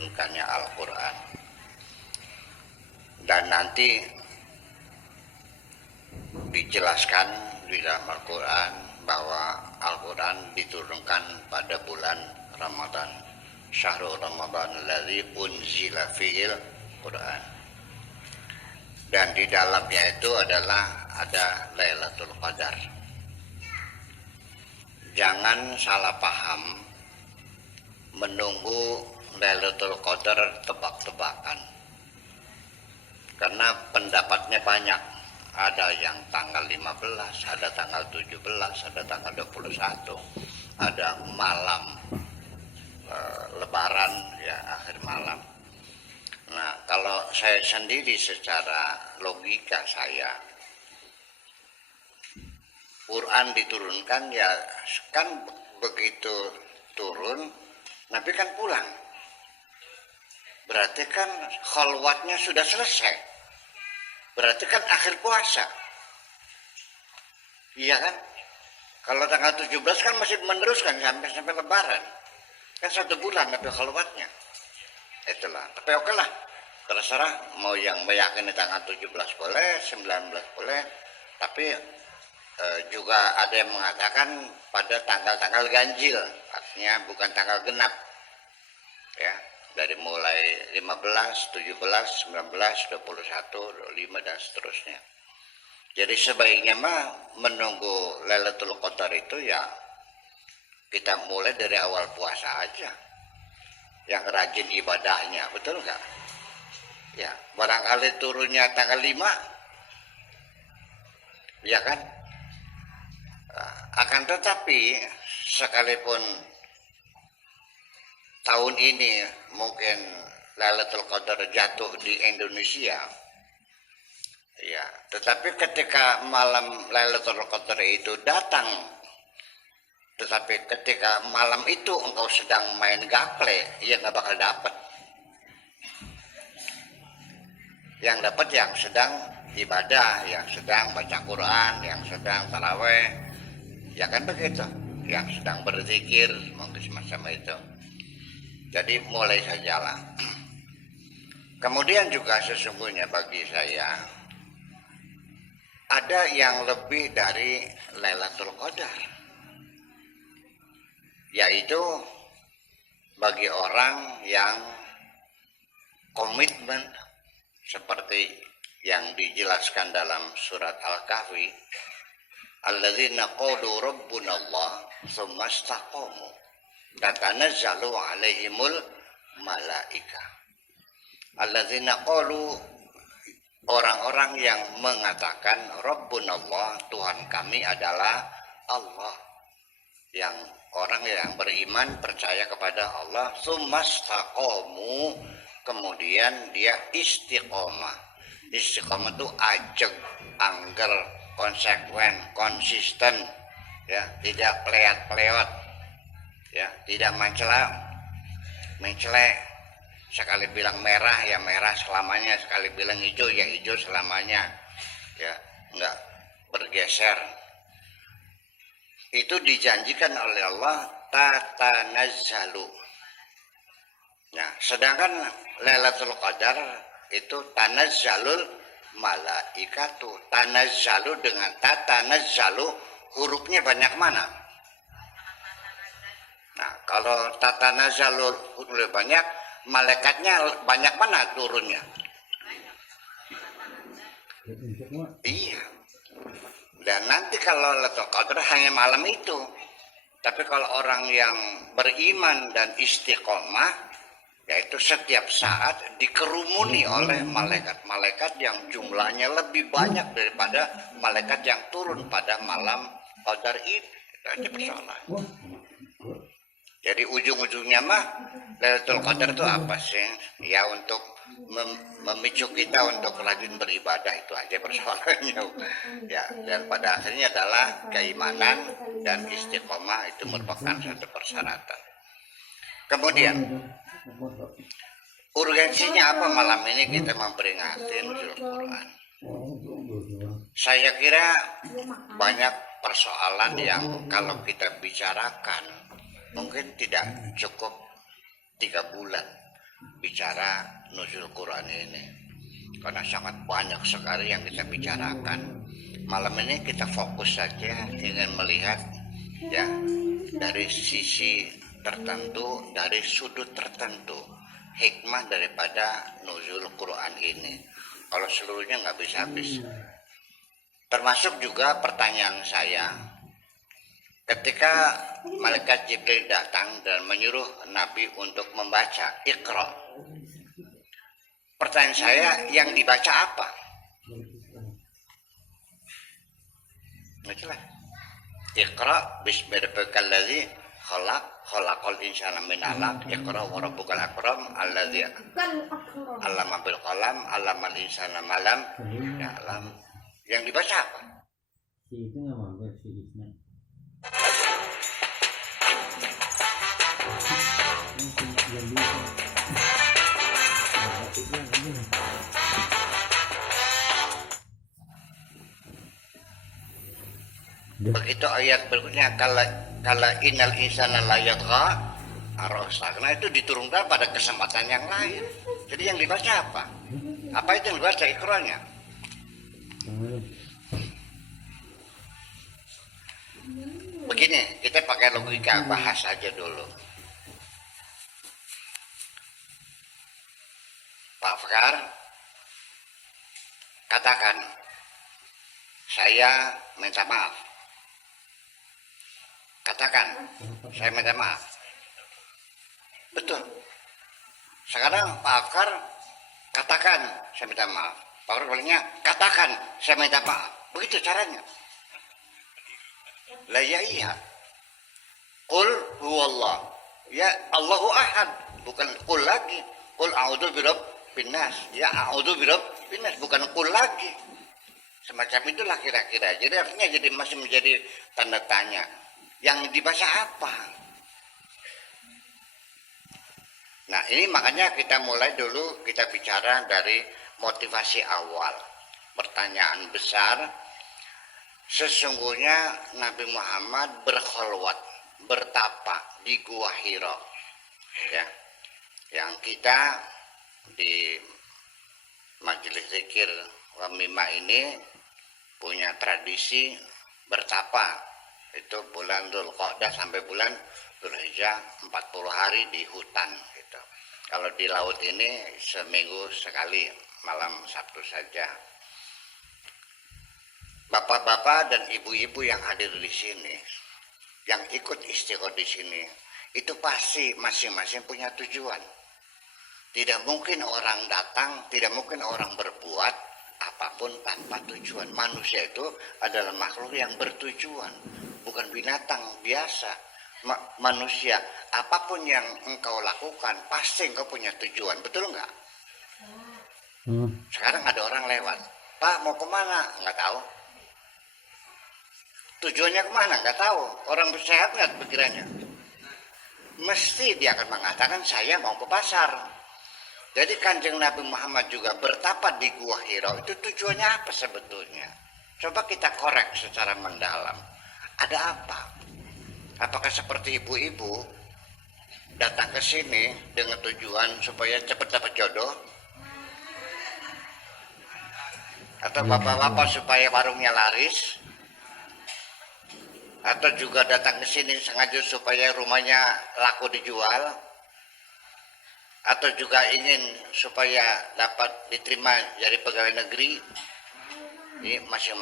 diturunkannya Al-Quran. Dan nanti dijelaskan di dalam Al-Quran bahwa Al-Quran diturunkan pada bulan Ramadan. Syahrul Ramadan alladzi unzila fihil Quran. Dan di dalamnya itu adalah ada Lailatul Qadar. Jangan salah paham menunggu Lailatul Qadar tebak-tebakan. Karena pendapatnya banyak. Ada yang tanggal 15, ada tanggal 17, ada tanggal 21, ada malam Lebaran, ya akhir malam. Nah, kalau saya sendiri secara logika saya, Quran diturunkan ya kan begitu turun, Nabi kan pulang. Berarti kan khalwatnya sudah selesai. Berarti kan akhir puasa. Iya kan? Kalau tanggal 17 kan masih meneruskan sampai Lebaran. Kan 1 bulan Nabi khalwatnya. Itulah. Tapi oke lah. Terserah mau yang meyakini tanggal 17 boleh, 19 boleh. Tapi juga ada yang mengatakan pada tanggal-tanggal ganjil. Artinya bukan tanggal genap. Ya. Dari mulai 15, 17, 19, 21, 25 dan seterusnya. Jadi sebaiknya mah menunggu Lailatul Qadar itu ya kita mulai dari awal puasa aja. Yang rajin ibadahnya, betul nggak? Ya, barangkali turunnya tanggal 5, ya kan? Akan tetapi sekalipun tahun ini mungkin Lailatul Qadar jatuh di Indonesia, ya, tetapi ketika malam Lailatul Qadar itu datang, tetapi ketika malam itu engkau sedang main gaple, ya nggak bakal dapat. Yang dapat yang sedang ibadah, yang sedang baca Quran, yang sedang taraweh, ya kan begitu, yang sedang berzikir, mungkin semacam itu. Jadi mulai sajalah. Kemudian juga sesungguhnya bagi saya ada yang lebih dari Lailatul Qadar, yaitu bagi orang yang komitmen seperti yang dijelaskan dalam surat Al-Kahfi, alladzina qalu rabbunallah tsumma istaqamu tatanazzalu alaihimul malaika. Alladzina qalu, orang-orang yang mengatakan rabbunallah, Tuhan kami adalah Allah. Yang orang yang beriman percaya kepada Allah, tsumastaqamu, kemudian dia istiqomah. Istiqomah itu ajeg, angger, konsekuen, konsisten, ya, tidak peleat-peleot, ya, tidak mencelek. Sekali bilang merah ya merah selamanya, sekali bilang hijau ya hijau selamanya, ya, enggak bergeser. Itu dijanjikan oleh Allah tatanazzalu. Nah, sedangkan Lailatul Qadar itu tanazzalul malaikatu. Tanazzalu dengan tatanazzalu hurufnya banyak mana? Nah, kalau tatanazzalu hurufnya banyak, malaikatnya banyak mana turunnya? Iya. Dan nanti kalau Lailatul Qadar hanya malam itu. Tapi kalau orang yang beriman dan istiqomah, yaitu setiap saat dikerumuni oleh malaikat-malaikat yang jumlahnya lebih banyak daripada malaikat yang turun pada malam Qadar ini. Itu aja persoalan. Jadi ujung-ujungnya mah Lailatul Qadar itu apa sih? Ya untuk memicu kita untuk rajin beribadah, itu aja persoalannya. Ya, dan pada akhirnya adalah keimanan dan istiqomah itu merupakan satu persyaratan. Kemudian urgensinya apa malam ini kita memperingati nuzul Quran? Saya kira banyak persoalan yang kalau kita bicarakan mungkin tidak cukup 3 bulan, bicara nuzul Quran ini, karena sangat banyak sekali yang kita bicarakan. Malam ini kita fokus saja ingin melihat ya dari sisi tertentu, dari sudut tertentu, hikmah daripada nuzul Quran ini. Kalau seluruhnya nggak bisa habis. Termasuk juga pertanyaan saya, ketika malaikat Jibril datang dan menyuruh Nabi untuk membaca Iqra. Pertanyaan saya, yang dibaca apa? Itulah. Iqra bismi rabbikal ladzi khalaq, khalaqal insana min 'alaq, Iqra wa rabbukal akram alladzi 'allama bil qalam, 'allamal insana ma lam ya'lam. Yang dibaca apa? Si itu nggak mampir si Isna. Begitu ayat berikutnya, kala innal insana la yatgha arsa. Karena itu diturunkan pada kesempatan yang lain. Jadi yang dibaca apa? Apa itu yang dibaca Iqranya? Begini, kita pakai logika, bahas aja dulu. Pak Fakar, katakan, saya minta maaf. Katakan, saya minta maaf. Betul. Sekarang Pak Fakar, katakan, saya minta maaf. Pak Fakar bilangnya, katakan, saya minta maaf. Begitu caranya. Lah ya iya. Qul huwallah. Ya Allahu ahad, bukan qul lagi. Qul a'udzu birabbin nas. Ya a'udzu birabbin nas, bukan qul lagi. Semacam itulah kira-kira. Jadi artinya jadi masih menjadi tanda tanya. Yang dibaca apa? Nah, ini makanya kita mulai dulu, kita bicara dari motivasi awal. Pertanyaan besar, sesungguhnya Nabi Muhammad berkholwat, bertapa di Gua Hira. Ya. Yang kita di Majelis Zikir Wamimah ini punya tradisi bertapa. Itu bulan Dzulqa'dah sampai bulan Dzulhijjah, 40 hari di hutan gitu. Kalau di laut ini seminggu sekali, malam Sabtu saja. Bapak-bapak dan ibu-ibu yang hadir di sini, yang ikut istiqomah di sini, itu pasti masing-masing punya tujuan. Tidak mungkin orang datang, tidak mungkin orang berbuat apapun tanpa tujuan. Manusia itu adalah makhluk yang bertujuan, bukan binatang biasa. Manusia, apapun yang engkau lakukan, pasti engkau punya tujuan, betul nggak? Sekarang ada orang lewat, Pak mau kemana? Nggak tahu. Tujuannya kemana? Nggak tahu. Orang sehat nggak pikirannya? Mesti dia akan mengatakan saya mau ke pasar. Jadi Kanjeng Nabi Muhammad juga bertapa di Gua Hira. Itu tujuannya apa sebetulnya? Coba kita korek secara mendalam. Ada apa? Apakah seperti ibu-ibu datang ke sini dengan tujuan supaya cepat dapat jodoh? Atau bapak-bapak supaya warungnya laris? Atau juga datang ke sini sengaja supaya rumahnya laku dijual? Atau juga ingin supaya dapat diterima jadi pegawai negeri? Ini masing-masing